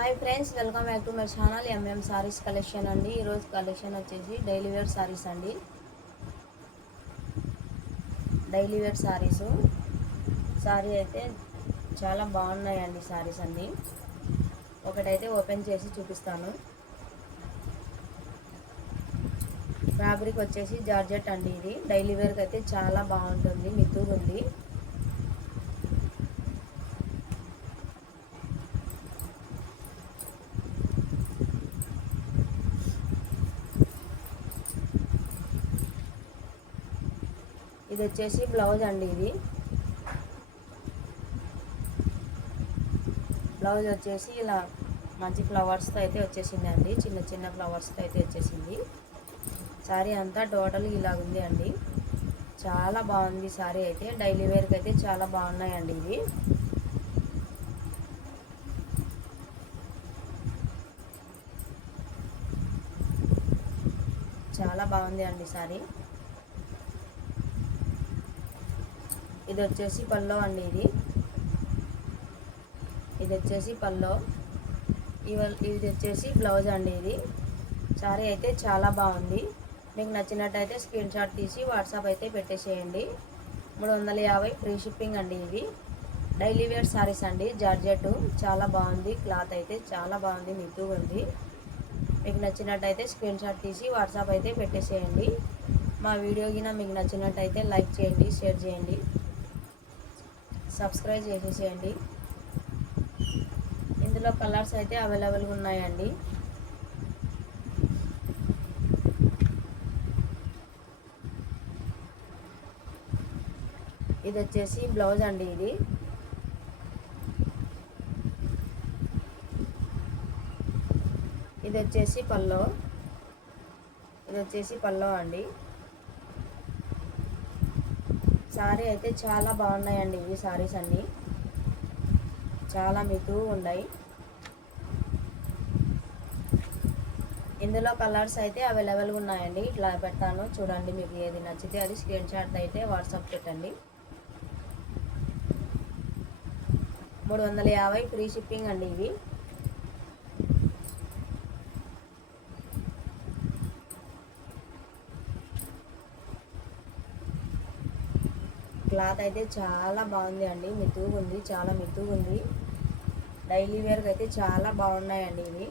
Hi friends, welcome back to my channel MM saris collection అండి. ఈరోజు collection వచ్చేసి daily wear saris అండి. డైలీ వేర్ సారీస్ సారీ అయితే చాలా బాగున్నాయండి. సారీస్ అన్నీ ఒకటైతే ఓపెన్ చేసి చూపిస్తాను. ఫ్యాబ్రిక్ వచ్చేసి జార్జెట్ అండి. ఇది డైలీ వేర్కి అయితే చాలా బాగుంటుంది, మితుగా ఉంది. ఇది వచ్చేసి బ్లౌజ్ అండి. ఇది బ్లౌజ్ వచ్చేసి ఇలా మంచి ఫ్లవర్స్తో అయితే వచ్చేసింది అండి. చిన్న చిన్న ఫ్లవర్స్తో అయితే వచ్చేసింది. శారీ అంతా టోటల్ ఇలా ఉంది అండి. చాలా బాగుంది శారీ అయితే. డైలీ వేర్కి అయితే చాలా బాగున్నాయండి. ఇవి చాలా బాగుంది అండి శారీ. ఇది వచ్చేసి పల్లో అండి. ఇది వచ్చేసి పల్లో. ఇది వచ్చేసి బ్లౌజ్ అండి. ఇది శారీ అయితే చాలా బాగుంది. మీకు నచ్చినట్టయితే స్క్రీన్ షాట్ తీసి వాట్సాప్ అయితే పెట్టేసేయండి. 350 ఫ్రీ షిప్పింగ్ అండి. ఇది డైలీ వేర్ శారీస్ అండి. జార్జెట్ చాలా బాగుంది. క్లాత్ అయితే చాలా బాగుంది, మితుగా ఉంది. మీకు నచ్చినట్టయితే స్క్రీన్ షాట్ తీసి వాట్సాప్ అయితే పెట్టేసేయండి. మా వీడియో కింద మీకు నచ్చినట్టయితే లైక్ చేయండి, షేర్ చేయండి, సబ్స్క్రైబ్ చేసేసేయండి. ఇందులో కలర్స్ అయితే అవైలబుల్గా ఉన్నాయండి. ఇది వచ్చేసి బ్లౌజ్ అండి. ఇది వచ్చేసి పల్లో. ఇది వచ్చేసి పల్లో అండి. శారీ అయితే చాలా బాగున్నాయండి. ఇవి శారీస్ అన్నీ చాలా మితుగా ఉన్నాయి. ఇందులో కలర్స్ అయితే అవైలబుల్గా ఉన్నాయండి. ఇట్లా పెడతాను చూడండి. మీకు ఏది నచ్చితే అది స్క్రీన్ షాట్ అయితే వాట్సాప్ పెట్టండి. 350 ఫ్రీ షిప్పింగ్ అండి. ఇవి క్లాత్ అయితే చాలా బాగుంది అండి. మితుగా ఉంది, చాలా మితుగా ఉంది. డైలీ వేర్కి అయితే చాలా బాగున్నాయండి. ఇవి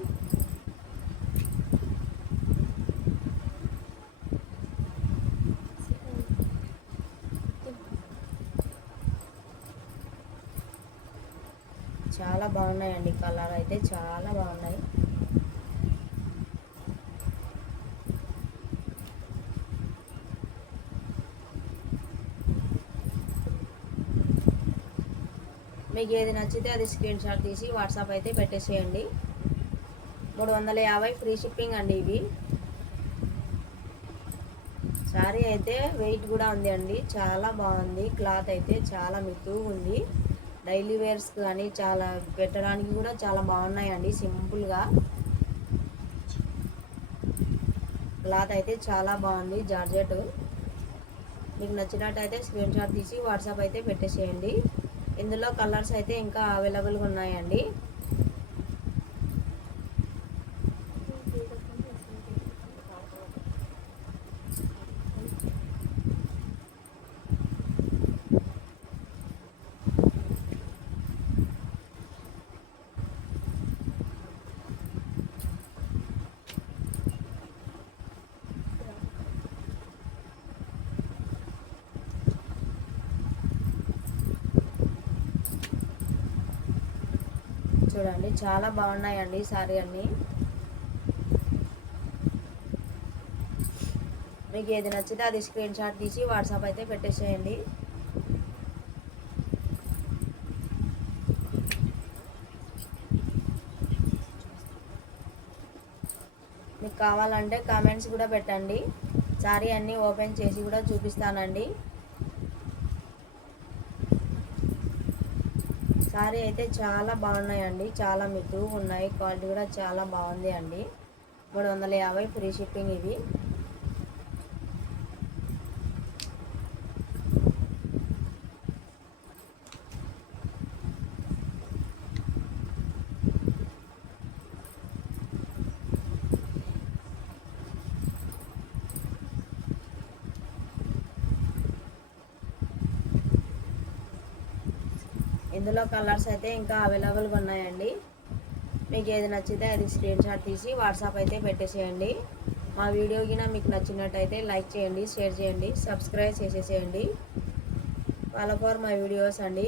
చాలా బాగున్నాయండి. కలర్ అయితే చాలా బాగున్నాయి. మీకు ఏది నచ్చితే అది స్క్రీన్ షాట్ తీసి వాట్సాప్ అయితే పెట్టేసేయండి. 350 ఫ్రీ షిప్పింగ్ అండి. ఇవి శారీ అయితే వెయిట్ కూడా ఉంది అండి. చాలా బాగుంది. క్లాత్ అయితే చాలా మితుగా ఉంది. డైలీ వేర్స్ కానీ చాలా పెట్టడానికి కూడా చాలా బాగున్నాయండి. సింపుల్గా క్లాత్ అయితే చాలా బాగుంది. జార్జెట్ మీకు నచ్చినట్టయితే స్క్రీన్ షాట్ తీసి వాట్సాప్ అయితే పెట్టేసేయండి. ఇందులో కలర్స్ అయితే ఇంకా అవైలబుల్గా ఉన్నాయండి. చూడండి చాలా బాగున్నాయండి శారీ అన్నీ. మీకు ఏది నచ్చితే అది స్క్రీన్ షాట్ తీసి వాట్సాప్ అయితే పెట్టేసేయండి. మీకు కావాలంటే కామెంట్స్ కూడా పెట్టండి. శారీ అన్నీ ఓపెన్ చేసి కూడా చూపిస్తానండి. శారీ అయితే చాలా బాగున్నాయండి. చాలా మితుగా ఉన్నాయి. క్వాలిటీ కూడా చాలా బాగుంది అండి. 350 ఫ్రీ షిప్పింగ్. ఇవి ఇందులో కలర్స్ అయితే ఇంకా అవైలబుల్గా ఉన్నాయండి. మీకు ఏది నచ్చితే అది స్క్రీన్ షాట్ తీసి వాట్సాప్ అయితే పెట్టేసేయండి. మా వీడియో గిన మీకు నచ్చినట్టయితే లైక్ చేయండి, షేర్ చేయండి, సబ్స్క్రైబ్ చేసేసేయండి. ఫాలో ఫర్ మై వీడియోస్ అండి.